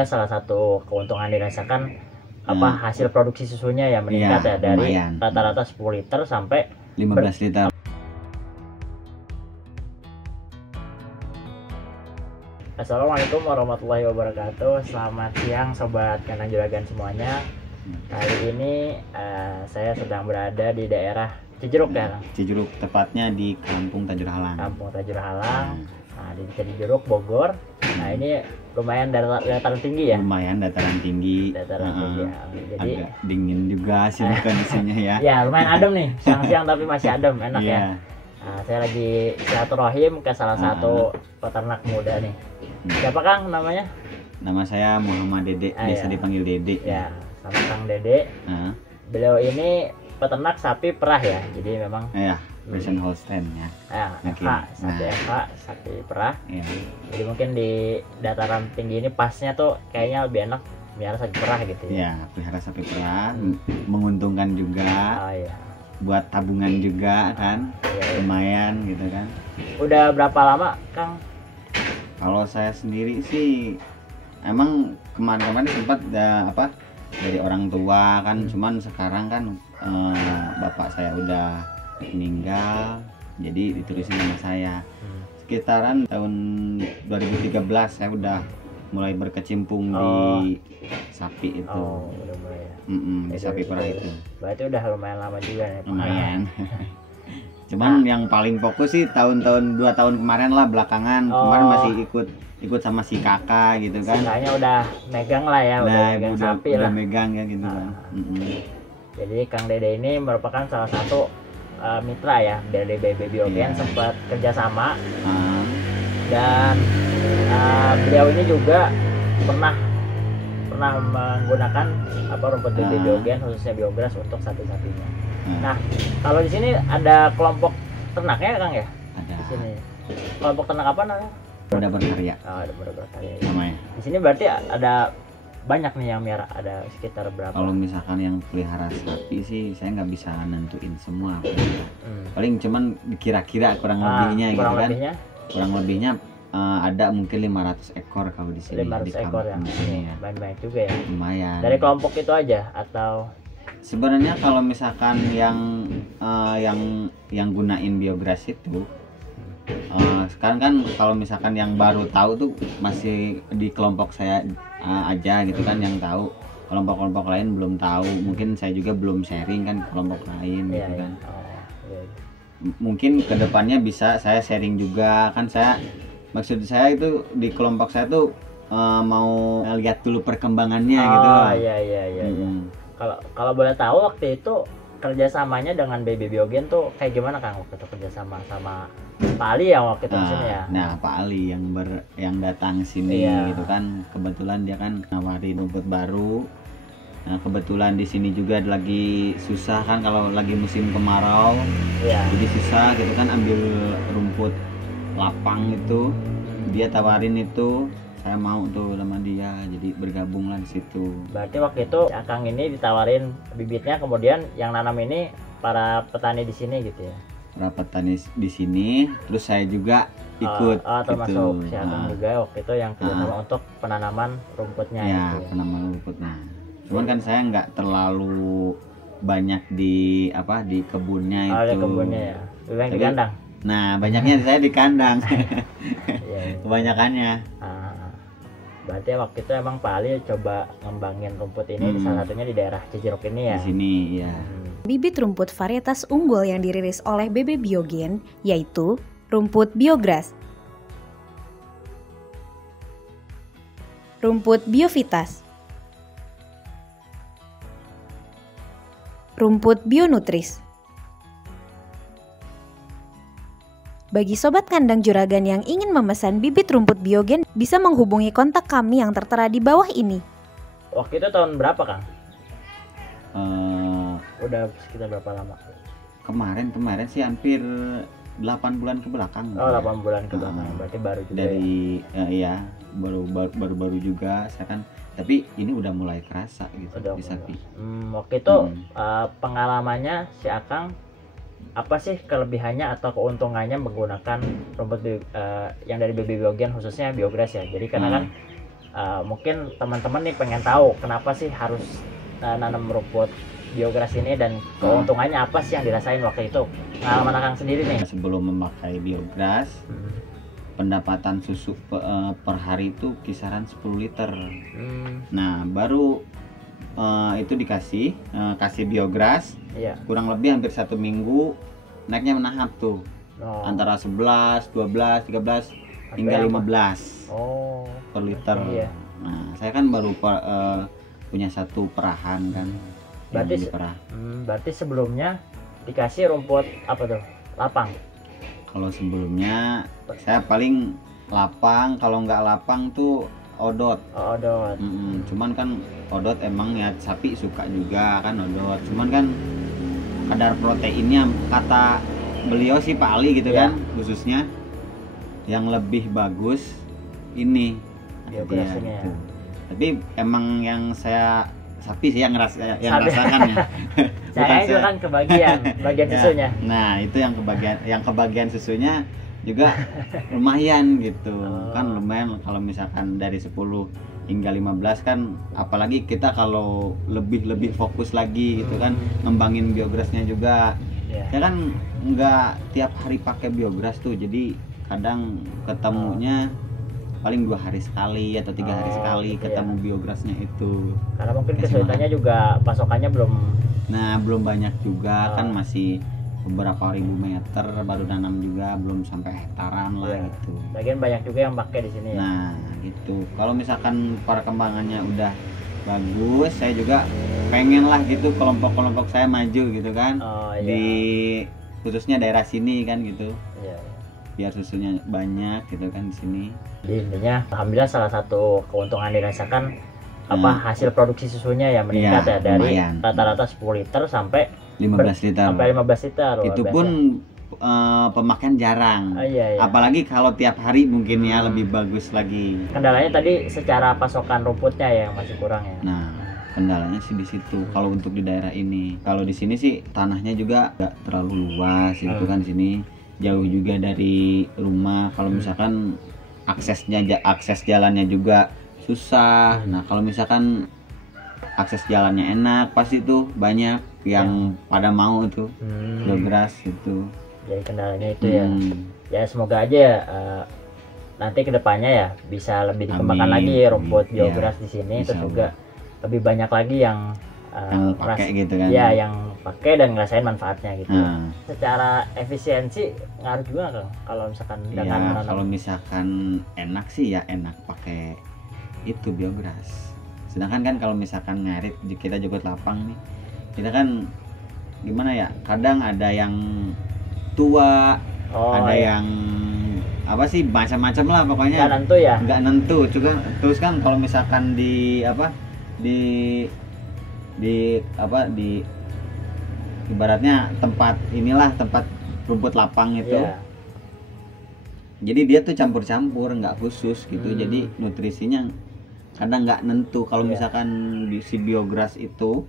Salah satu keuntungan dirasakan hasil produksi susunya ya meningkat Iya, ya dari lumayan. rata-rata 10 liter sampai 15 liter. Assalamualaikum warahmatullahi wabarakatuh. Selamat siang sobat kandang juragan semuanya. Kali ini saya sedang berada di daerah Cijeruk ya. Cijeruk, tepatnya di Kampung Tajur Halang. Kampung Tajur Halang. Nah, di Cijeruk, Bogor. Nah, ini lumayan dataran tinggi ya. Lumayan dataran tinggi. Dataran tinggi ya. Jadi agak dingin juga sih kondisinya ya. Ya, lumayan adem nih. Siang-siang tapi masih adem, enak ya. Iya. Nah, saya lagi silaturahim ke salah satu peternak muda nih. Siapa Kang namanya? Nama saya Muhammad Dede, biasa dipanggil Dede. Ya, sama Kang Dede. Beliau ini peternak sapi perah ya, jadi memang Friesian Holstein ya. Sapi perah. Ya. Jadi mungkin di dataran tinggi ini pasnya tuh kayaknya lebih enak biar sapi perah gitu ya. Ya, pelihara sapi perah, menguntungkan juga. Oh iya. Buat tabungan juga kan, lumayan gitu kan. Udah berapa lama Kang? Kalau saya sendiri sih emang kemarin-kemarin sempat dari orang tua kan, cuman sekarang kan bapak saya udah meninggal, jadi diterusin sama saya. Sekitaran tahun 2013 saya udah mulai berkecimpung di sapi itu. Udah mulai ya. Di sapi perah itu. Berarti udah lumayan lama juga ya. Lumayan. Cuman yang paling fokus sih tahun-tahun 2 tahun kemarin lah, belakangan kemarin masih ikut sama si kakak gitu kan. Kayaknya udah megang lah ya, udah megang sapi udah lah. megang ya gitu kan. Jadi Kang Dede ini merupakan salah satu mitra ya dari BB Biogen, sempat kerjasama. Dan beliau ini juga pernah menggunakan rumput BB Biogen, khususnya Biogras untuk sapi-sapinya. Nah, kalau di sini ada kelompok ternaknya Kang ya? Ada. Di sini. Kelompok ternak apa namanya? Muda Berkarya. Ada Muda Berkarya. Namanya. Di sini berarti ada banyak nih yang miara, ada sekitar berapa? Kalau misalkan yang pelihara sapi sih saya nggak bisa nentuin semua. Paling cuman kira-kira kurang lebihnya gitu kan. Kurang lebihnya ada mungkin 500 ekor kalau di sini. 500 ekor ya. Banyak juga ya. Lumayan. Dari kelompok itu aja atau? Sebenarnya kalau misalkan yang gunain Biogras itu sekarang kan kalau misalkan yang baru tahu tuh masih di kelompok saya aja gitu kan yang tahu. Kelompok-kelompok lain belum tahu, mungkin saya juga belum sharing kan ke kelompok lain gitu kan. Mungkin kedepannya bisa saya sharing juga kan, maksud saya itu di kelompok saya tuh mau lihat dulu perkembangannya gitu. Iya. Kalau boleh tahu waktu itu kerjasamanya dengan BB Biogen tuh kayak gimana Kang waktu itu kerjasama sama Pak Ali ya waktu itu di sini ya? Nah Pak Ali yang datang sini gitu kan, kebetulan dia kan nawarin rumput baru. Nah kebetulan di sini juga lagi susah kan kalau lagi musim kemarau, jadi susah gitu kan ambil rumput lapang itu. Dia tawarin itu, saya mau tuh sama dia, jadi bergabunglah di situ. Berarti waktu itu Akang ini ditawarin bibitnya, kemudian yang nanam ini para petani di sini gitu ya? Para petani di sini, terus saya juga ikut. Termasuk si Akang juga waktu itu yang kerjasama untuk penanaman rumputnya. Ya, penanaman rumputnya. Cuman kan saya nggak terlalu banyak di kebunnya itu. Di kebunnya ya, lebih di kandang. Nah banyaknya saya di kandang. Kebanyakannya. Berarti waktu itu emang Pak Ali coba ngembangin rumput ini di salah satunya di daerah Cijeruk ini ya? Di sini ya. Bibit rumput varietas unggul yang dirilis oleh BB Biogen yaitu rumput Biogras, rumput Biovitas, rumput Bionutris. Bagi sobat kandang juragan yang ingin memesan bibit rumput Biogen bisa menghubungi kontak kami yang tertera di bawah ini. Waktu itu tahun berapa Kang? Udah sekitar berapa lama? Kemarin sih hampir 8 bulan ke belakang. 8 bulan ke belakang, berarti baru juga. Baru juga saya kan, tapi ini udah mulai kerasa gitu di sapi. Waktu itu pengalamannya si Akang apa sih kelebihannya atau keuntungannya menggunakan rumput yang dari BB Biogen, khususnya Biogras ya? Jadi karena kan Mungkin teman-teman nih pengen tahu kenapa sih harus nanam rumput biogas ini dan keuntungannya apa sih yang dirasain waktu itu, pengalaman Akang sendiri nih. Sebelum memakai biogas, pendapatan susu per hari itu kisaran 10 liter. Nah baru itu dikasih kasih biogas, kurang lebih hampir 1 minggu naiknya menahap tuh, antara 11, 12, 13 hingga 15 per liter. Nah saya kan baru punya 1 perahan kan. Berarti sebelumnya dikasih rumput apa tuh? Lapang. Kalau sebelumnya saya paling lapang, kalau nggak lapang tuh odot. Cuman kan odot emang ya sapi suka juga kan odot. Cuman kan kadar proteinnya kata beliau sih Pak Ali gitu kan, khususnya yang lebih bagus ini biograsinya. Gitu. Tapi emang yang saya sapi sih yang merasakan ya. Saya juga kan bagian susunya. Nah itu yang kebagian susunya juga lumayan gitu. Kan lumayan kalau misalkan dari 10 hingga 15 kan, apalagi kita kalau lebih fokus lagi gitu kan, ngembangin biogasnya juga. Ya kan nggak tiap hari pakai biogas tuh, jadi kadang ketemunya paling 2 hari sekali atau 3 hari sekali ketemu biogasnya itu. Karena mungkin kesulitannya juga pasokannya belum banyak juga kan, masih beberapa ribu meter baru nanam juga, belum sampai hektaran lah gitu. Lagian banyak juga yang pakai di sini ya. Nah gitu, kalau misalkan perkembangannya udah bagus, saya juga pengen lah gitu kelompok-kelompok saya maju gitu kan, di khususnya daerah sini kan gitu. Biar susunya banyak gitu kan di sini. Jadi intinya alhamdulillah salah satu keuntungan dirasakan hasil produksi susunya ya meningkat ya dari rata-rata 10 liter sampai 15 liter. Sampai 15 liter. Itu pun pemakaian jarang. Apalagi kalau tiap hari mungkin ya lebih bagus lagi. Kendalanya tadi secara pasokan rumputnya yang masih kurang ya. Nah, kendalanya sih di situ. Kalau untuk di daerah ini, kalau di sini sih tanahnya juga nggak terlalu luas gitu kan, sini jauh juga dari rumah. Kalau misalkan akses jalannya juga susah. Nah kalau misalkan akses jalannya enak, pasti tuh banyak yang pada mau tuh biogas gitu. Jadi kendalanya itu ya semoga aja nanti kedepannya ya bisa lebih dikembangkan lagi rumput biogas di sini, terus juga lebih banyak lagi yang pakai gitu kan. Ya yang pakai dan ngerasain manfaatnya gitu. Secara efisiensi ngaruh juga kan kalau misalkan dengan menanam. Kalau misalkan enak sih ya enak pakai itu biogas. Sedangkan kan kalau misalkan ngarit kita jemput lapang nih, kita kan gimana ya, kadang ada yang tua, ada yang apa sih macam-macam lah pokoknya. Nggak nentu ya. Nggak nentu juga. Terus kan kalau misalkan di ibaratnya tempat rumput lapang itu, jadi dia tuh campur-campur, nggak khusus gitu. Jadi nutrisinya kadang nggak nentu. Kalau misalkan si biogas itu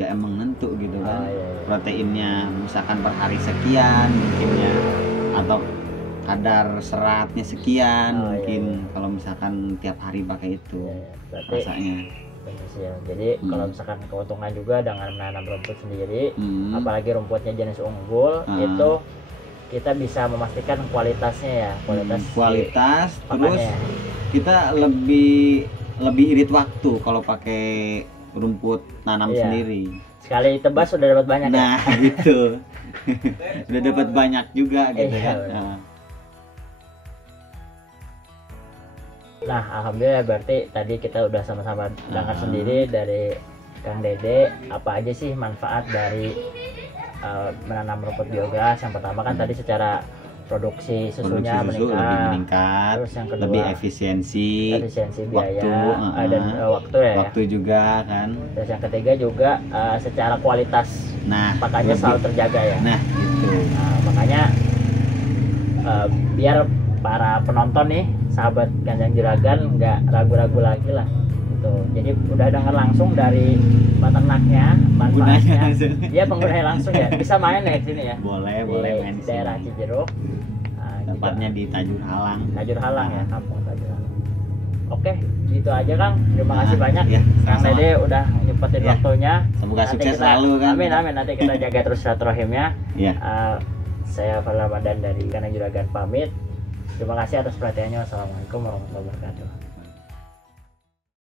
ya emang nentu gitu kan. Proteinnya misalkan per hari sekian mungkinnya, atau kadar seratnya sekian mungkin. Kalau misalkan tiap hari pakai itu rasanya. Jadi kalau misalkan keuntungan juga dengan menanam rumput sendiri, apalagi rumputnya jenis unggul, itu kita bisa memastikan kualitasnya ya, kualitas terus kita lebih irit waktu kalau pakai rumput nanam sendiri. Sekali tebas sudah dapat banyak. Nah gitu. Sudah dapat banyak juga gitu kan. Nah alhamdulillah berarti tadi kita udah sama-sama dengar sendiri dari Kang Dede apa aja sih manfaat dari menanam rumput biogas. Yang pertama kan tadi secara produksi susunya meningkat, terus yang kedua lebih efisiensi biaya dan waktu juga kan. Terus yang ketiga juga secara kualitas pakannya selalu terjaga ya. Nah gitu. Makanya biar para penonton nih, sahabat Kandang Juragan nggak ragu-ragu lagi lah gitu. Jadi udah dengar langsung dari peternaknya manfaatnya. Dia penggunanya langsung ya. Bisa main ya di sini ya. Boleh main di daerah Cijeruk. Tempatnya di Tajur Halang. Tajur Halang ya, kampung Tajur Halang. Oke, gitu aja Kang. Terima kasih banyak. Ya, Kang sama-sama. Dede udah nyempetin Ya. waktunya. Semoga Nanti sukses kita- selalu kan. Amin amin. Nanti kita jaga terus silaturahimnya. Iya. Saya Fadlan Ramadan dari Kanang Juragan pamit. Terima kasih atas perhatiannya. Wassalamualaikum warahmatullahi wabarakatuh.